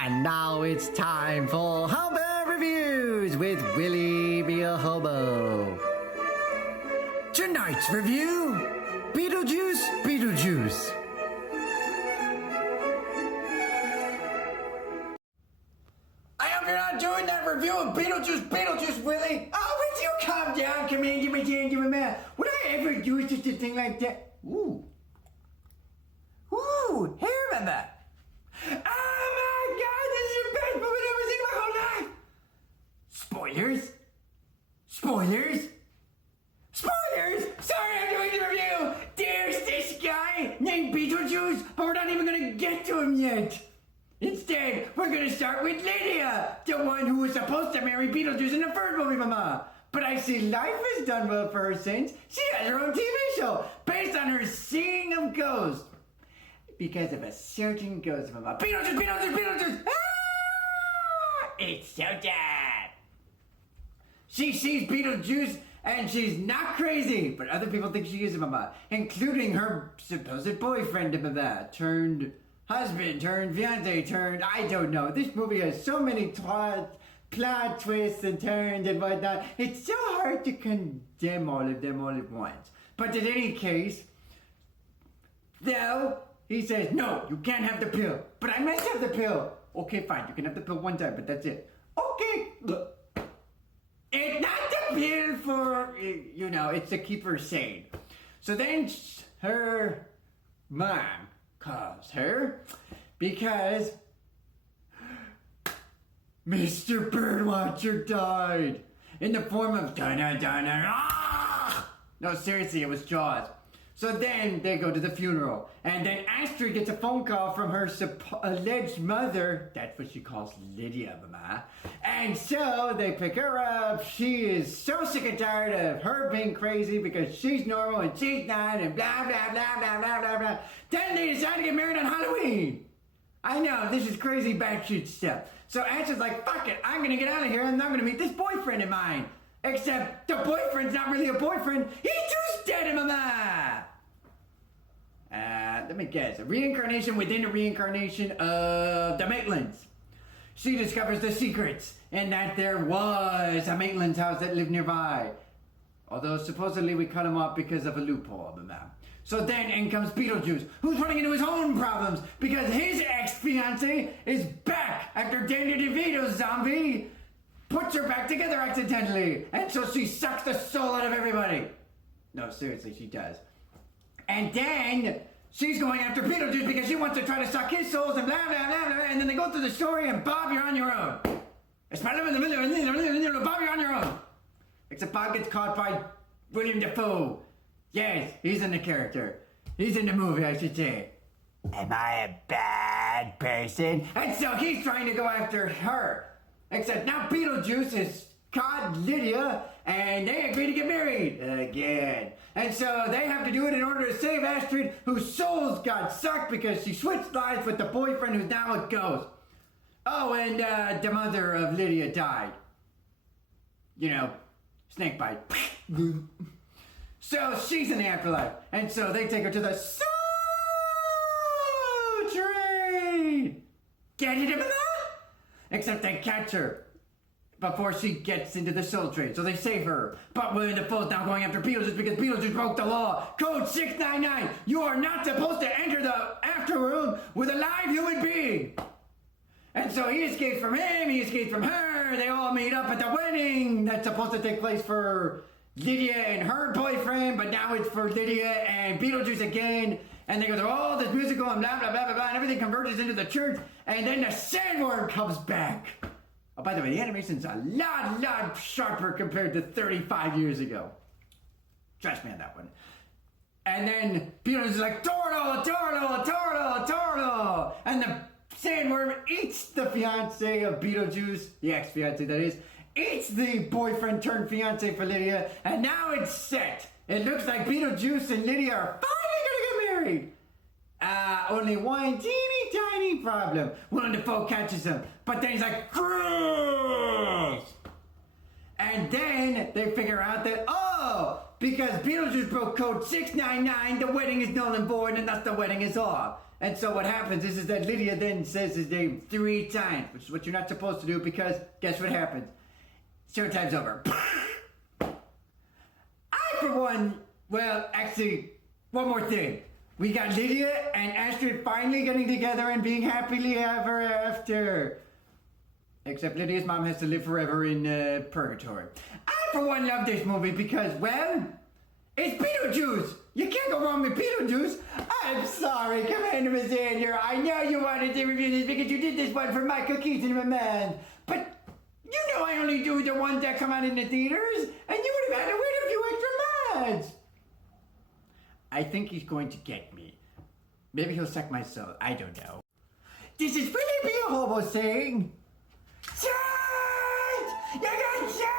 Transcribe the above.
And now it's time for Hobo Reviews with Willie B.A. Hobo. Tonight's review, Beetlejuice Beetlejuice. I hope you're not doing that review of Beetlejuice Beetlejuice, Willie. Oh, would you calm down? Come here, give me a hand, give me a man. Would I ever do such a thing like that? Ooh. Ooh, hair on that. Oh my God, this is the best movie I've ever seen in my whole life! Spoilers? Spoilers? Spoilers! Sorry, I'm doing the review! There's this guy named Beetlejuice, but we're not even gonna get to him yet. Instead, we're gonna start with Lydia, the one who was supposed to marry Beetlejuice in the first movie, Mama. But I see life has done well for her since. She has her own TV show based on her seeing of ghosts. Because of a certain ghost, Mama. Beetlejuice, Beetlejuice, Beetlejuice! Ah! It's so bad. She sees Beetlejuice and she's not crazy, but other people think she is, Mama. Including her supposed boyfriend, Mama. Turned husband, turned fiance, turned I don't know. This movie has so many plot twists and turns and whatnot. It's so hard to condemn all of them all at once. But in any case, though, he says, no, you can't have the pill. But I must have the pill. Okay, fine, you can have the pill one time, but that's it. Okay, look. It's not the pill for, you know, it's to keep her sane. So then her mom calls her because Mr. Birdwatcher died in the form of No, seriously, it was Jaws. So then they go to the funeral, and then Astrid gets a phone call from her alleged mother. That's what she calls Lydia, Mama. And so they pick her up. She is so sick and tired of her being crazy because she's normal and she's not, and blah, blah, blah, blah, blah, blah, blah. Then they decide to get married on Halloween. I know, this is crazy batshit stuff. So Astrid's like, fuck it, I'm gonna get out of here and I'm gonna meet this boyfriend of mine. Except the boyfriend's not really a boyfriend. He's just dead, Mama. Let me guess. A reincarnation within a reincarnation of the Maitlands. She discovers the secrets and that there was a Maitland's house that lived nearby. Although supposedly we cut him off because of a loophole, Mama. So then in comes Beetlejuice, who's running into his own problems because his ex-fiancée is back after Danny DeVito's zombie puts her back together accidentally. And so she sucks the soul out of everybody. No, seriously, she does. And then she's going after Beetlejuice because she wants to try to suck his souls and blah, blah, blah, blah. And then they go through the story and Bob, you're on your own. Bob, you're on your own. Except Bob gets caught by William Dafoe. Yes, he's in the character. He's in the movie, I should say. Am I a bad person? And so he's trying to go after her. Except now Beetlejuice has caught Lydia and they agree to get married again. And so they have to do it in order to save Astrid, whose souls got sucked because she switched lives with the boyfriend who's now a ghost. Oh, and the mother of Lydia died. You know, snake bite. So she's in the afterlife. And so they take her to the soul train. Get it, Mama? Except they catch her before she gets into the soul train. So they save her. But William Dafoe's now going after Beetlejuice because Beetlejuice broke the law. Code 699. You are not supposed to enter the after room with a live human being. And so he escapes from him. He escapes from her. They all meet up at the wedding that's supposed to take place for Lydia and her boyfriend. But now it's for Lydia and Beetlejuice again. And they go through all this musical and blah, blah, blah, blah, blah. And everything converges into the church. And then the sandworm comes back. Oh, by the way, the animation's a lot sharper compared to 35 years ago. Trust me on that one. And then Beetlejuice is like, turtle, turtle, turtle, turtle. And the sandworm eats the fiancé of Beetlejuice, the ex-fiancé that is, eats the boyfriend turned fiancé for Lydia. And now it's set. It looks like Beetlejuice and Lydia are finally gonna get married. Only one teeny tiny problem. Willem Dafoe catches him, but then he's like, gross! And then they figure out that, because Beetlejuice broke code 699, the wedding is null and void, and thus the wedding is off. And so what happens is that Lydia then says his name 3 times, which is what you're not supposed to do because guess what happens? Showtime's over. I, for one, well, actually, one more thing. We got Lydia and Astrid finally getting together and being happily ever after. Except Lydia's mom has to live forever in purgatory. I, for one, love this movie because, well, it's Beetlejuice. You can't go wrong with Beetlejuice. I'm sorry, Commander Mazanier. I know you wanted to review this because you did this one for Michael Keaton, my man. But you know I only do the ones that come out in the theaters, and you would have had to wait a few extra months. I think he's going to get me. Maybe he'll suck my soul. I don't know. This is Willie B.A. Hobo saying, Shut! You got shot!